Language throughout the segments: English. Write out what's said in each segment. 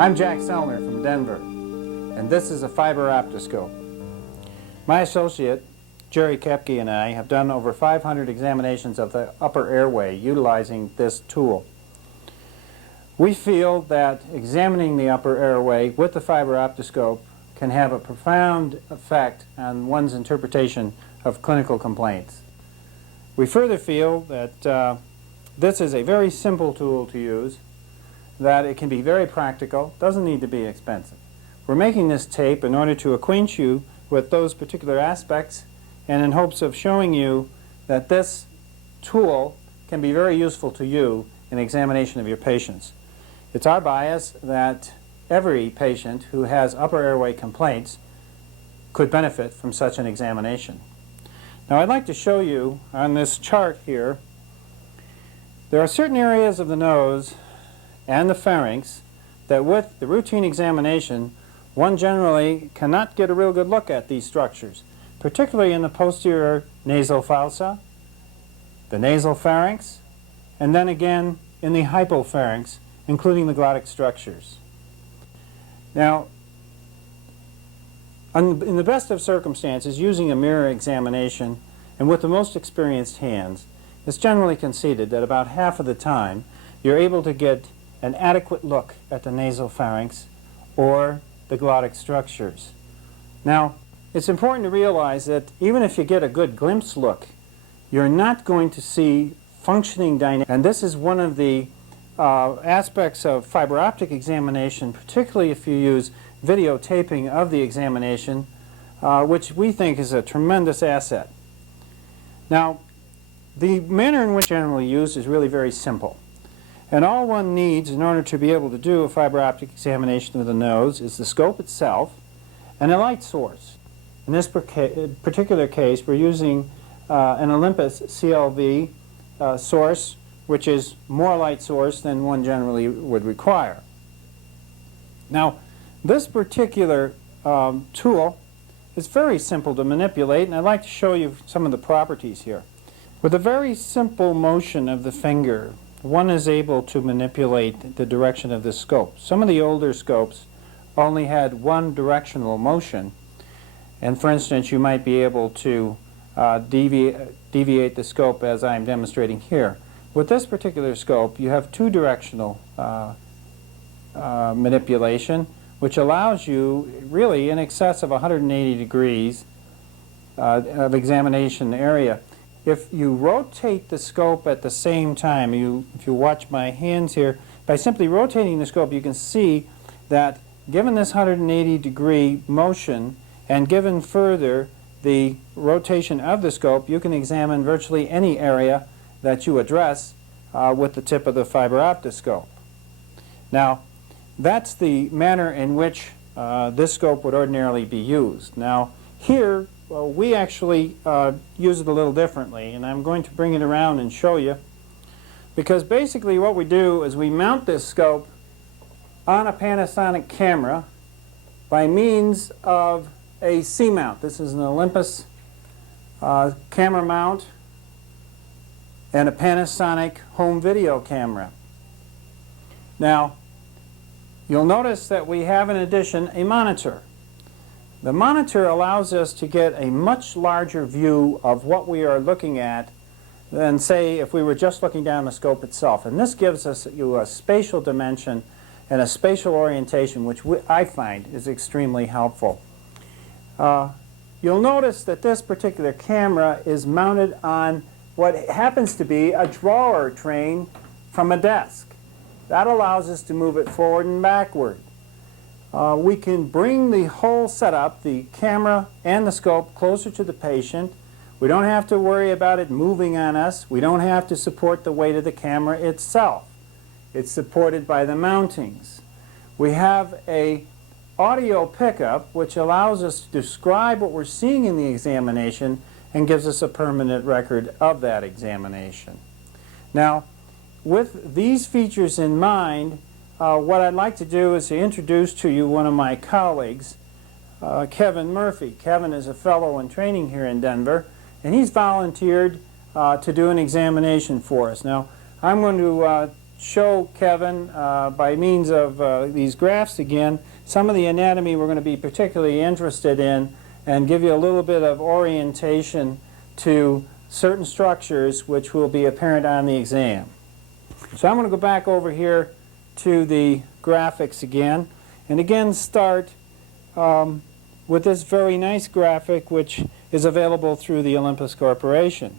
I'm Jack Sellner from Denver, and this is a fiber optoscope. My associate, Jerry Kepke, and I have done over 500 examinations of the upper airway utilizing this tool. We feel that examining the upper airway with the fiber optoscope can have a profound effect on one's interpretation of clinical complaints. We further feel that this is a very simple tool to use, that it can be very practical, doesn't need to be expensive. We're making this tape in order to acquaint you with those particular aspects and in hopes of showing you that this tool can be very useful to you in examination of your patients. It's our bias that every patient who has upper airway complaints could benefit from such an examination. Now I'd like to show you on this chart here, there are certain areas of the nose and the pharynx that with the routine examination one generally cannot get a real good look at these structures, particularly in the posterior nasal fossa, the nasal pharynx, and then again in the hypopharynx, including the glottic structures. Now, in the best of circumstances, using a mirror examination and with the most experienced hands, it's generally conceded that about half of the time you're able to get an adequate look at the nasal pharynx or the glottic structures. Now, it's important to realize that even if you get a good glimpse look, you're not going to see functioning dynamics. And this is one of the aspects of fiber optic examination, particularly if you use videotaping of the examination, which we think is a tremendous asset. Now, the manner in which it's generally used is really very simple. And all one needs in order to be able to do a fiber optic examination of the nose is the scope itself and a light source. In this particular case, we're using an Olympus CLV source, which is more light source than one generally would require. Now, this particular tool is very simple to manipulate, and I'd like to show you some of the properties here. With a very simple motion of the finger, one is able to manipulate the direction of the scope. Some of the older scopes only had one directional motion, and for instance, you might be able to deviate the scope as I'm demonstrating here. With this particular scope, you have two directional manipulation, which allows you really in excess of 180 degrees of examination area. If you rotate the scope at the same time, if you watch my hands here, by simply rotating the scope you can see that given this 180 degree motion and given further the rotation of the scope, you can examine virtually any area that you address with the tip of the fiber optoscope. Now, that's the manner in which this scope would ordinarily be used. Now, here we actually use it a little differently, and I'm going to bring it around and show you, because basically what we do is we mount this scope on a Panasonic camera by means of a C-mount. This is an Olympus camera mount and a Panasonic home video camera. Now, you'll notice that we have in addition a monitor. The monitor allows us to get a much larger view of what we are looking at than, say, if we were just looking down the scope itself. And this gives us a spatial dimension and a spatial orientation, which I find is extremely helpful. You'll notice that this particular camera is mounted on what happens to be a drawer train from a desk. That allows us to move it forward and backward. We can bring the whole setup, the camera and the scope, closer to the patient. We don't have to worry about it moving on us. We don't have to support the weight of the camera itself. It's supported by the mountings. We have an audio pickup which allows us to describe what we're seeing in the examination and gives us a permanent record of that examination. Now, with these features in mind, what I'd like to do is to introduce to you one of my colleagues, Kevin Murphy. Kevin is a fellow in training here in Denver, and he's volunteered to do an examination for us. Now, I'm going to show Kevin by means of these graphs again some of the anatomy we're going to be particularly interested in, and give you a little bit of orientation to certain structures which will be apparent on the exam. So I'm going to go back over here to the graphics again, and again start with this very nice graphic which is available through the Olympus Corporation.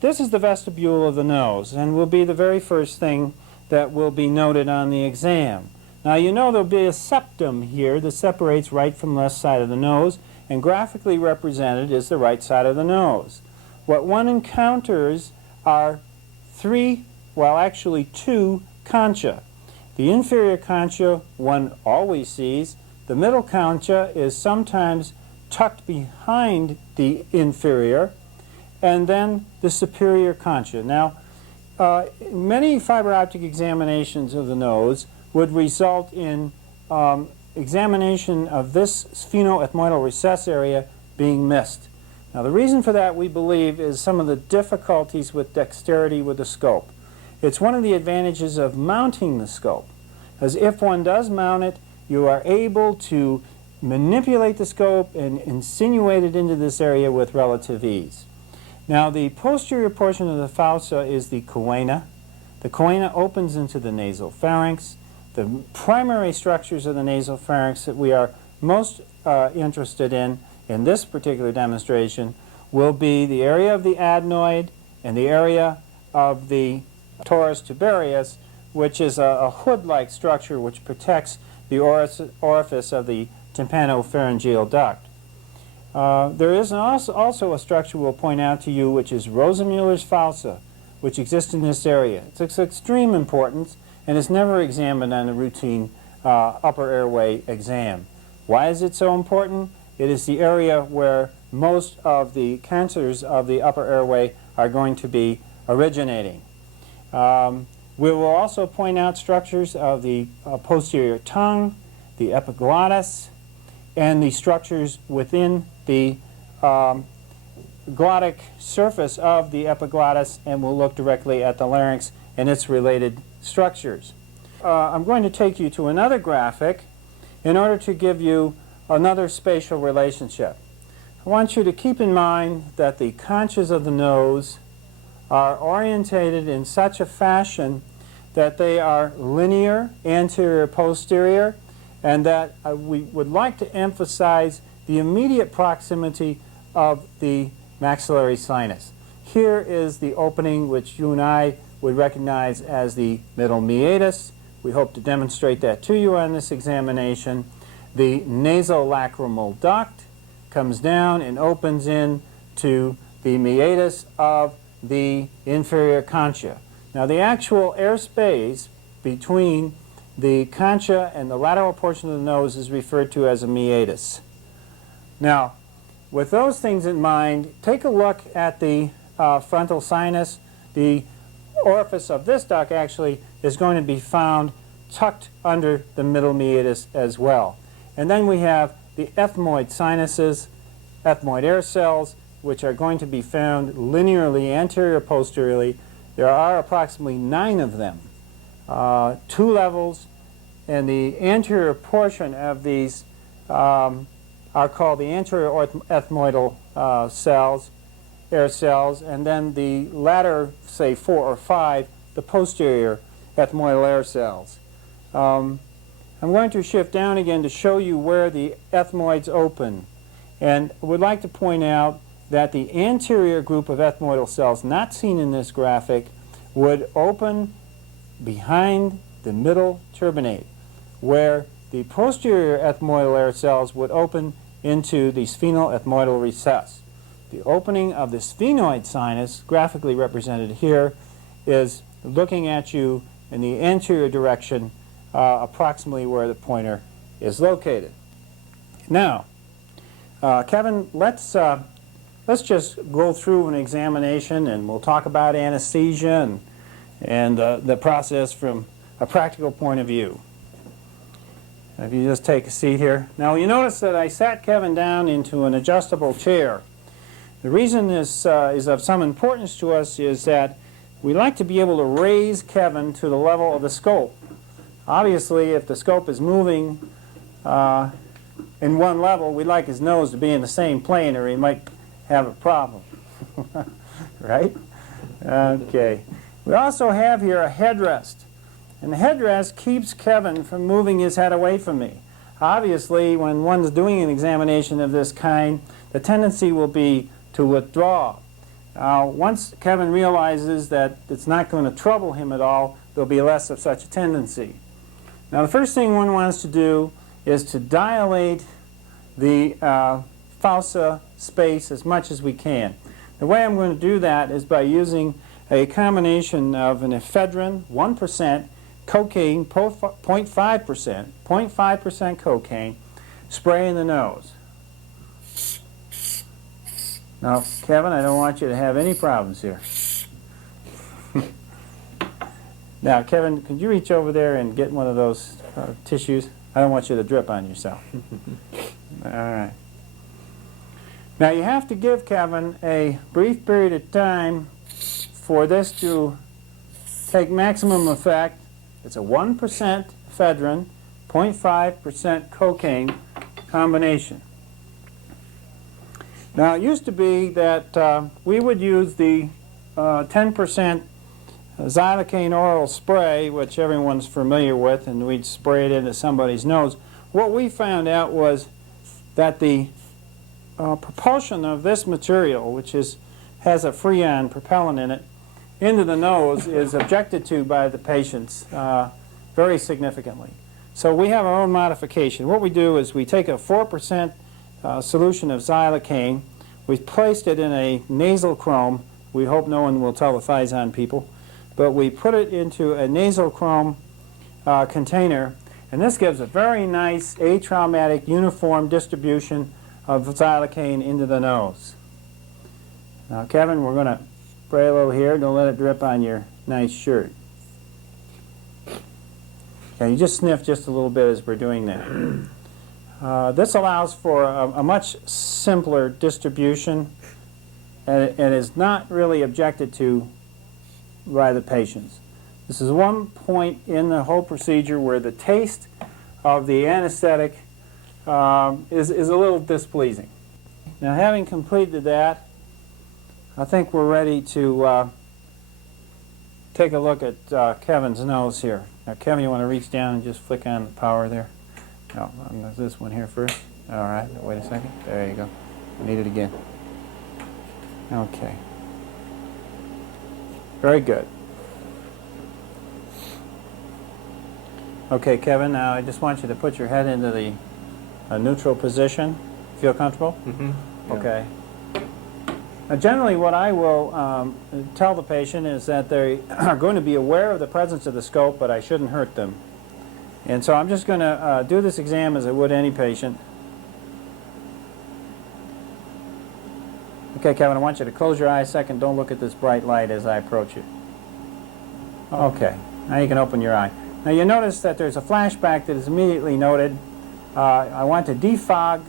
This is the vestibule of the nose, and will be the very first thing that will be noted on the exam. Now you know there'll be a septum here that separates right from left side of the nose, and graphically represented is the right side of the nose. What one encounters are two concha. The inferior concha one always sees. The middle concha is sometimes tucked behind the inferior, and then the superior concha. Now, many fiber optic examinations of the nose would result in examination of this sphenoethmoidal recess area being missed. Now, the reason for that, we believe, is some of the difficulties with dexterity with the scope. It's one of the advantages of mounting the scope, as if one does mount it, you are able to manipulate the scope and insinuate it into this area with relative ease. Now, the posterior portion of the fossa is the choana. The choana opens into the nasal pharynx. The primary structures of the nasal pharynx that we are most interested in this particular demonstration will be the area of the adenoid and the area of the torus tubarius, which is a hood-like structure which protects the orifice of the tympanopharyngeal duct. There is also a structure we'll point out to you, which is Rosenmüller's fossa, which exists in this area. It's of extreme importance and is never examined on a routine upper airway exam. Why is it so important? It is the area where most of the cancers of the upper airway are going to be originating. We will also point out structures of the posterior tongue, the epiglottis, and the structures within the glottic surface of the epiglottis, and we'll look directly at the larynx and its related structures. I'm going to take you to another graphic in order to give you another spatial relationship. I want you to keep in mind that the conchas of the nose are orientated in such a fashion that they are linear, anterior, posterior, and that we would like to emphasize the immediate proximity of the maxillary sinus. Here is the opening which you and I would recognize as the middle meatus. We hope to demonstrate that to you on this examination. The nasolacrimal duct comes down and opens in to the meatus of the inferior concha. Now, the actual airspace between the concha and the lateral portion of the nose is referred to as a meatus. Now, with those things in mind, take a look at the frontal sinus. The orifice of this duct actually is going to be found tucked under the middle meatus as well. And then we have the ethmoid sinuses, ethmoid air cells, which are going to be found linearly, anterior, posteriorly. There are approximately 9 of them, 2 levels, and the anterior portion of these are called the anterior ethmoidal cells, air cells, and then the latter, say 4 or 5, the posterior ethmoidal air cells. I'm going to shift down again to show you where the ethmoids open, and would like to point out that the anterior group of ethmoidal cells not seen in this graphic would open behind the middle turbinate, where the posterior ethmoidal air cells would open into the sphenoethmoidal recess. The opening of the sphenoid sinus, graphically represented here, is looking at you in the anterior direction, approximately where the pointer is located. Now, Kevin, let's just go through an examination, and we'll talk about anesthesia and the process from a practical point of view. If you just take a seat here. Now, you notice that I sat Kevin down into an adjustable chair. The reason this is of some importance to us is that we like to be able to raise Kevin to the level of the scope. Obviously, if the scope is moving in one level, we'd like his nose to be in the same plane or he might have a problem. Right? Okay. We also have here a headrest. And the headrest keeps Kevin from moving his head away from me. Obviously, when one's doing an examination of this kind, the tendency will be to withdraw. Once Kevin realizes that it's not going to trouble him at all, there'll be less of such a tendency. Now, the first thing one wants to do is to dilate the fossa space as much as we can. The way I'm going to do that is by using a combination of an ephedrine, 1%, cocaine, 0.5% cocaine, spray in the nose. Now, Kevin, I don't want you to have any problems here. Now, Kevin, could you reach over there and get one of those tissues? I don't want you to drip on yourself. All right. Now, you have to give Kevin a brief period of time for this to take maximum effect. It's a 1% ephedrine, 0.5% cocaine combination. Now, it used to be that we would use the 10% xylocaine oral spray, which everyone's familiar with, and we'd spray it into somebody's nose. What we found out was that the propulsion of this material, which has a freon propellant in it, into the nose is objected to by the patients very significantly. So we have our own modification. What we do is we take a 4% solution of xylocaine. We've placed it in a nasal chrome. We hope no one will tell the Phison people. But we put it into a nasal chrome container, and this gives a very nice atraumatic uniform distribution of xylocaine into the nose. Now, Kevin, we're going to spray a little here. Don't let it drip on your nice shirt. Okay, you just sniff just a little bit as we're doing that. This allows for a much simpler distribution and is not really objected to by the patients. This is one point in the whole procedure where the taste of the anesthetic is a little displeasing. Now, having completed that, I think we're ready to take a look at Kevin's nose here. Now, Kevin, you want to reach down and just flick on the power there? No, this one here first. All right, wait a second. There you go. I need it again. Okay. Very good. Okay, Kevin, now I just want you to put your head into the neutral position. Feel comfortable? Mm-hmm. Yeah. Okay. Now, generally, what I will tell the patient is that they are going to be aware of the presence of the scope, but I shouldn't hurt them. And so I'm just going to do this exam as I would any patient. Okay, Kevin, I want you to close your eyes a second. Don't look at this bright light as I approach you. Okay, now you can open your eye. Now you notice that there's a flashback that is immediately noted. I want to defog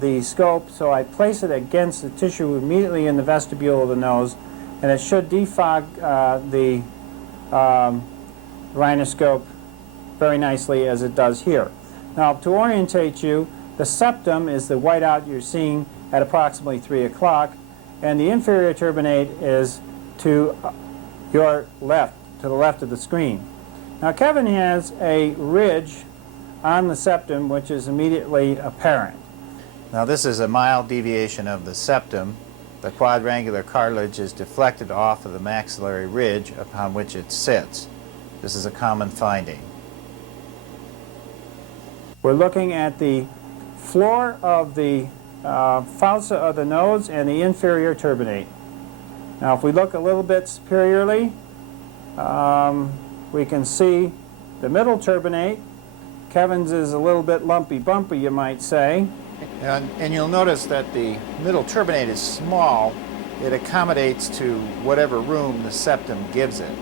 the scope, so I place it against the tissue immediately in the vestibule of the nose, and it should defog the rhinoscope very nicely as it does here. Now, to orientate you, the septum is the whiteout you're seeing at approximately 3 o'clock, and the inferior turbinate is to your left, to the left of the screen. Now, Kevin has a ridge on the septum which is immediately apparent. Now, this is a mild deviation of the septum. The quadrangular cartilage is deflected off of the maxillary ridge upon which it sits. This is a common finding. We're looking at the floor of the fossa of the nose and the inferior turbinate. Now, if we look a little bit superiorly, we can see the middle turbinate. Kevin's is a little bit lumpy-bumpy, you might say. And you'll notice that the middle turbinate is small. It accommodates to whatever room the septum gives it.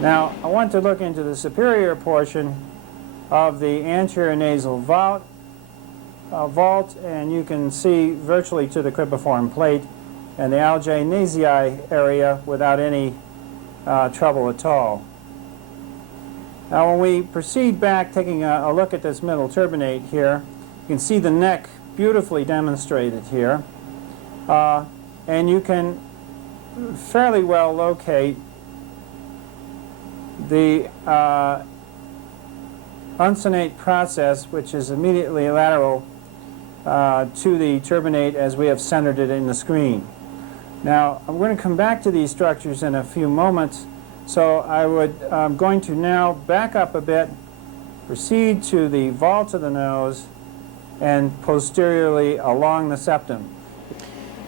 Now, I want to look into the superior portion of the anterior nasal vault, and you can see virtually to the cribriform plate and the algae nasii area without any trouble at all. Now when we proceed back, taking a look at this middle turbinate here, you can see the neck beautifully demonstrated here, and you can fairly well locate the uncinate process, which is immediately lateral to the turbinate as we have centered it in the screen. Now I'm going to come back to these structures in a few moments, so I'm going to now back up a bit, proceed to the vault of the nose, and posteriorly along the septum.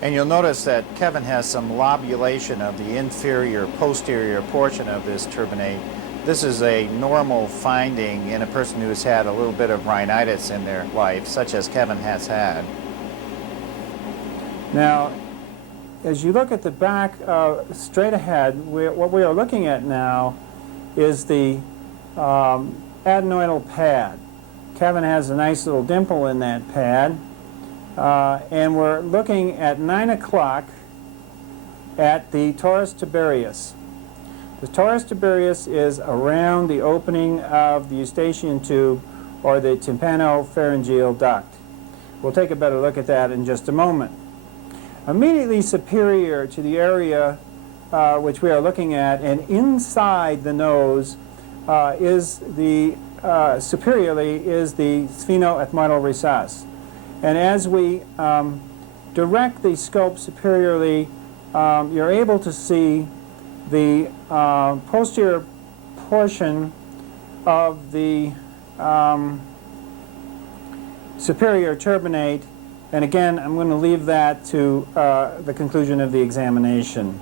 And you'll notice that Kevin has some lobulation of the inferior posterior portion of this turbinate. This is a normal finding in a person who has had a little bit of rhinitis in their life, such as Kevin has had. Now, as you look at the back straight ahead, what we are looking at now is the adenoidal pad. Kevin has a nice little dimple in that pad, and we're looking at 9 o'clock at the torus tiberius. The torus tiberius is around the opening of the eustachian tube or the tympanopharyngeal duct. We'll take a better look at that in just a moment. Immediately superior to the area which we are looking at and inside the nose superiorly is the sphenoethmoidal recess. And as we direct the scope superiorly, you're able to see the posterior portion of the superior turbinate, and again I'm going to leave that to the conclusion of the examination.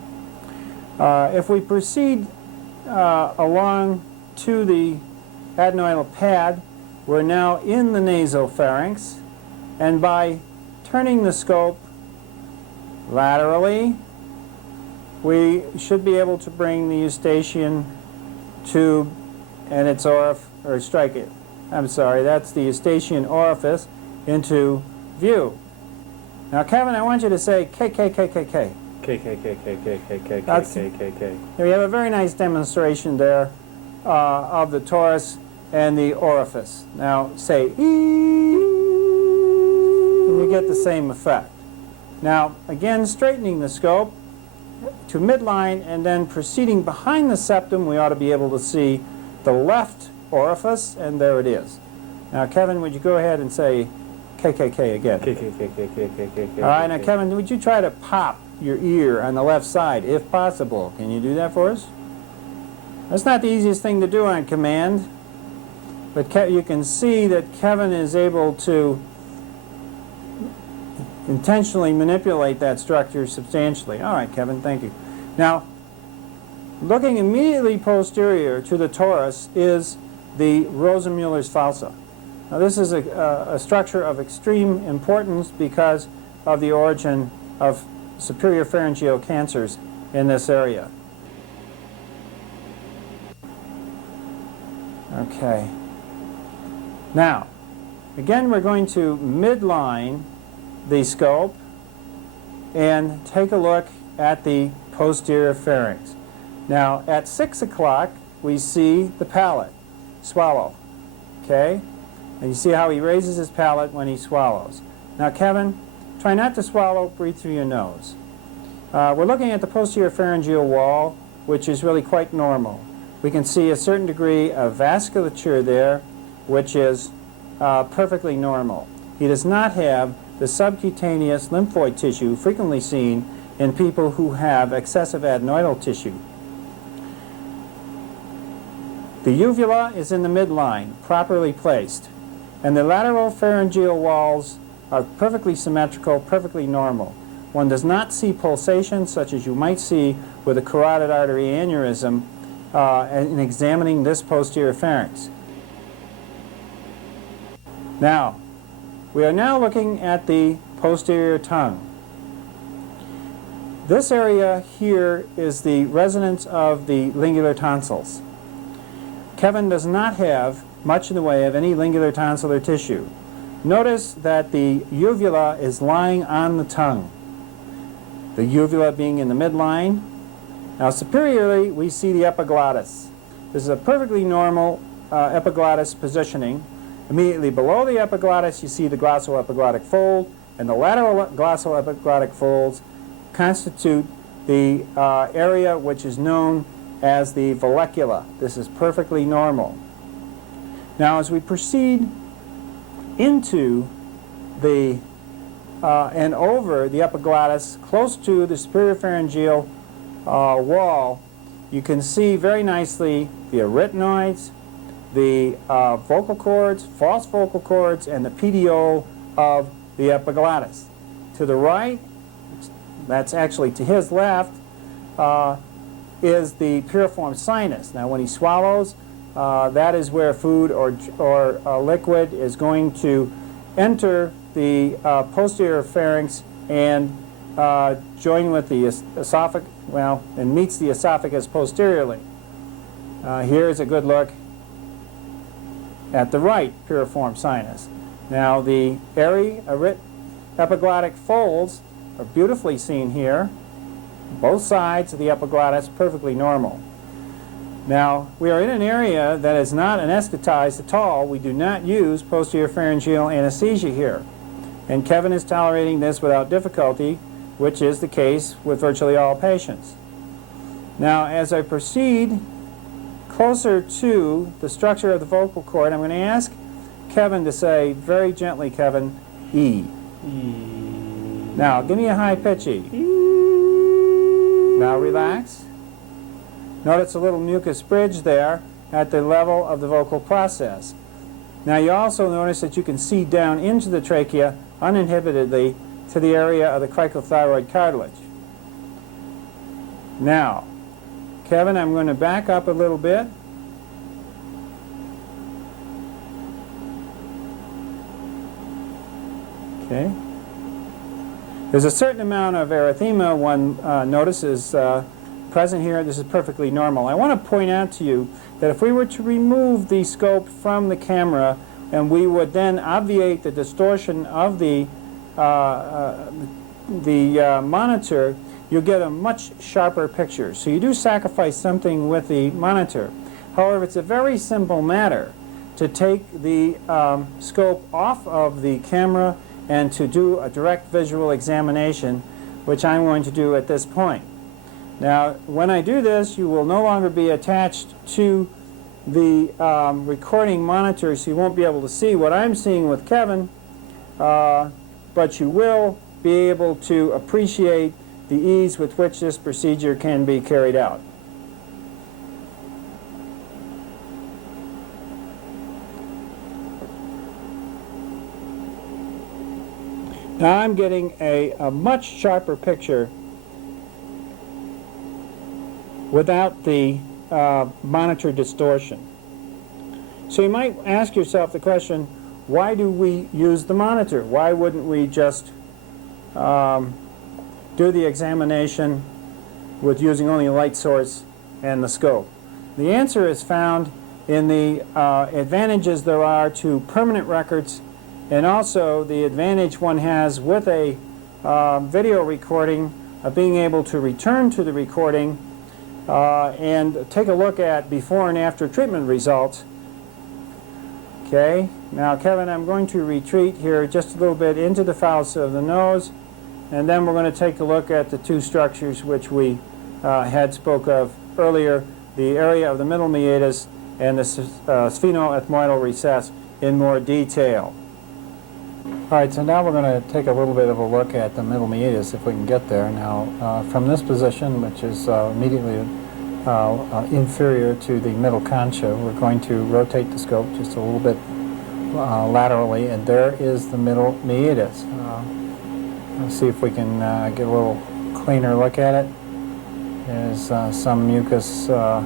If we proceed along to the adenoidal pad, we're now in the nasopharynx, and by turning the scope laterally, we should be able to bring the eustachian tube and its that's the eustachian orifice into view. Now, Kevin, I want you to say K, K, K, K, K. K, K, K, K, K, K, K, K, K, K, K. We have a very nice demonstration there of the torus and the orifice. Now, say E, and you get the same effect. Now, again, straightening the scope to midline and then proceeding behind the septum, we ought to be able to see the left orifice, and there it is. Now, Kevin, would you go ahead and say KKK again? K, K, K, K, K, K, K, K. All right, now, Kevin, would you try to pop your ear on the left side, if possible? Can you do that for us? That's not the easiest thing to do on command, but you can see that Kevin is able to intentionally manipulate that structure substantially. All right, Kevin, thank you. Now, looking immediately posterior to the torus is the Rosenmüller's fossa. Now, this is a structure of extreme importance because of the origin of superior pharyngeal cancers in this area. Okay. Now, again, we're going to midline the scope and take a look at the posterior pharynx. Now, at 6 o'clock, we see the palate swallow. Okay? And you see how he raises his palate when he swallows. Now, Kevin, try not to swallow, breathe through your nose. We're looking at the posterior pharyngeal wall, which is really quite normal. We can see a certain degree of vasculature there, which is perfectly normal. He does not have the subcutaneous lymphoid tissue frequently seen in people who have excessive adenoidal tissue. The uvula is in the midline, properly placed, and the lateral pharyngeal walls are perfectly symmetrical, perfectly normal. One does not see pulsation such as you might see with a carotid artery aneurysm in examining this posterior pharynx. Now, we are now looking at the posterior tongue. This area here is the resonance of the lingular tonsils. Kevin does not have much in the way of any lingular tonsillar tissue. Notice that the uvula is lying on the tongue. the uvula being in the midline. Now superiorly, we see the epiglottis. This is a perfectly normal epiglottis positioning. Immediately below the epiglottis, you see the glossoepiglottic fold, and the lateral glossoepiglottic folds constitute the area which is known as the vallecula. This is perfectly normal. Now, as we proceed into the and over the epiglottis, close to the superior pharyngeal wall, you can see very nicely the arytenoids, the vocal cords, false vocal cords, and the petiole of the epiglottis. To the right, that's actually to his left, is the piriform sinus. Now when he swallows, that is where food or liquid is going to enter the posterior pharynx and join with the esophagus, well, and meets the esophagus posteriorly. Here's a good look at the right piriform sinus. Now the epiglottic folds are beautifully seen here. Both sides of the epiglottis perfectly normal. Now we are in an area that is not anesthetized at all. We do not use posterior pharyngeal anesthesia here. And Kevin is tolerating this without difficulty, which is the case with virtually all patients. Now as I proceed closer to the structure of the vocal cord, I'm going to ask Kevin to say very gently, Kevin, E. Now give me a high pitch E. Now relax. Notice a little mucus bridge there at the level of the vocal process. Now you also notice that you can see down into the trachea uninhibitedly to the area of the cricothyroid cartilage. Now, Kevin, I'm going to back up a little bit. Okay. There's a certain amount of erythema one notices present here. This is perfectly normal. I want to point out to you that if we were to remove the scope from the camera and we would then obviate the distortion of the monitor, you'll get a much sharper picture. So you do sacrifice something with the monitor. However, it's a very simple matter to take the scope off of the camera and to do a direct visual examination, which I'm going to do at this point. Now, when I do this, you will no longer be attached to the recording monitor, so you won't be able to see what I'm seeing with Kevin, but you will be able to appreciate the ease with which this procedure can be carried out. Now I'm getting a much sharper picture without the monitor distortion. So you might ask yourself the question, why do we use the monitor? Why wouldn't we just do the examination with using only a light source and the scope? The answer is found in the advantages there are to permanent records, and also the advantage one has with a video recording of being able to return to the recording and take a look at before and after treatment results. Okay, now Kevin, I'm going to retreat here just a little bit into the fossa of the nose, and then we're going to take a look at the two structures which we had spoke of earlier, the area of the middle meatus and the sphenoethmoidal recess in more detail. All right, so now we're going to take a little bit of a look at the middle meatus, if we can get there. Now, from this position, which is immediately inferior to the middle concha, we're going to rotate the scope just a little bit laterally, and there is the middle meatus. Let's see if we can get a little cleaner look at it. There's some mucus or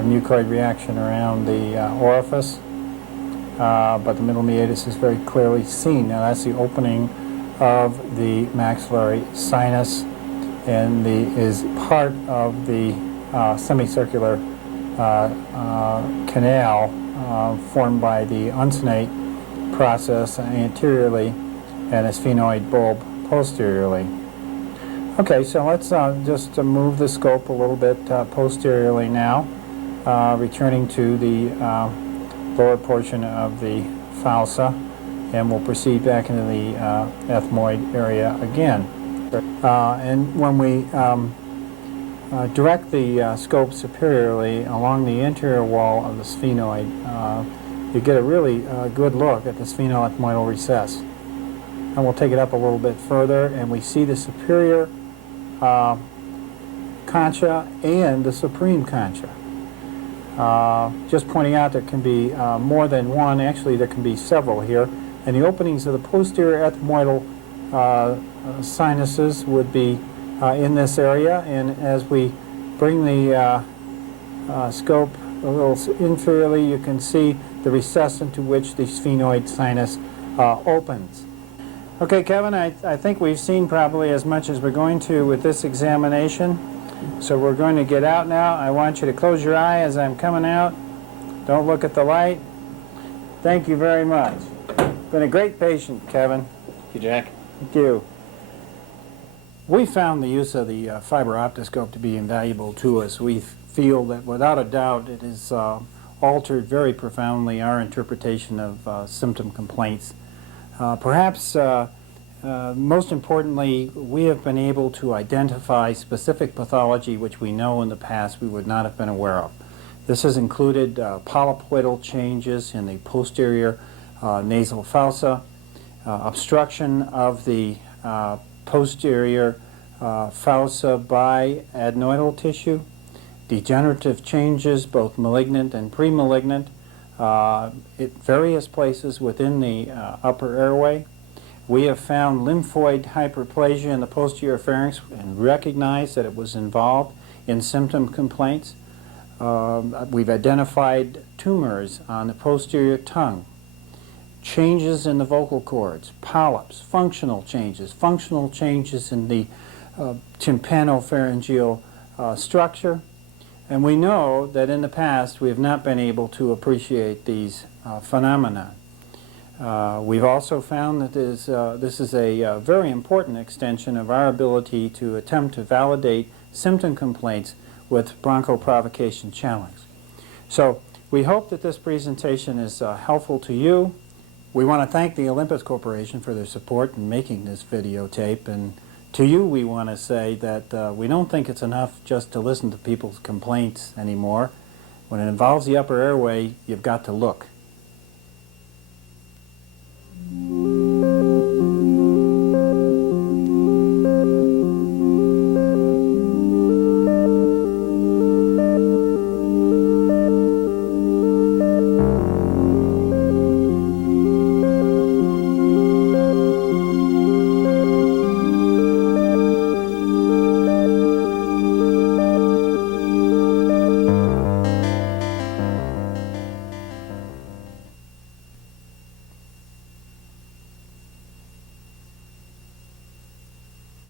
mucoid reaction around the orifice. But the middle meatus is very clearly seen. Now that's the opening of the maxillary sinus and is part of the semicircular canal formed by the uncinate process anteriorly and a sphenoid bulb posteriorly. Okay, so let's just move the scope a little bit posteriorly now, returning to the lower portion of the fossa, and we'll proceed back into the ethmoid area again. And when we direct the scope superiorly along the anterior wall of the sphenoid, you get a really good look at the sphenoethmoidal recess. And we'll take it up a little bit further, and we see the superior concha and the supreme concha. Just pointing out there can be more than one, actually there can be several here, and the openings of the posterior ethmoidal sinuses would be in this area, and as we bring the scope a little inferiorly, you can see the recess into which the sphenoid sinus opens. Okay, Kevin, I think we've seen probably as much as we're going to with this examination. So we're going to get out now. I want you to close your eye as I'm coming out. Don't look at the light. Thank you very much. Been a great patient, Kevin. Thank you, Jack. Thank you. We found the use of the fiber optoscope to be invaluable to us. We feel that without a doubt it has altered very profoundly our interpretation of symptom complaints. Perhaps most importantly, we have been able to identify specific pathology which we know in the past we would not have been aware of. This has included polypoidal changes in the posterior nasal fossa, obstruction of the posterior fossa by adenoidal tissue, degenerative changes, both malignant and pre-malignant, at various places within the upper airway. We have found lymphoid hyperplasia in the posterior pharynx and recognized that it was involved in symptom complaints. We've identified tumors on the posterior tongue, changes in the vocal cords, polyps, functional changes in the tympanopharyngeal structure. And we know that in the past we have not been able to appreciate these phenomena. We've also found that this is a very important extension of our ability to attempt to validate symptom complaints with bronchoprovocation challenge. So we hope that this presentation is helpful to you. We want to thank the Olympus Corporation for their support in making this videotape, and to you we want to say that we don't think it's enough just to listen to people's complaints anymore. When it involves the upper airway, you've got to look.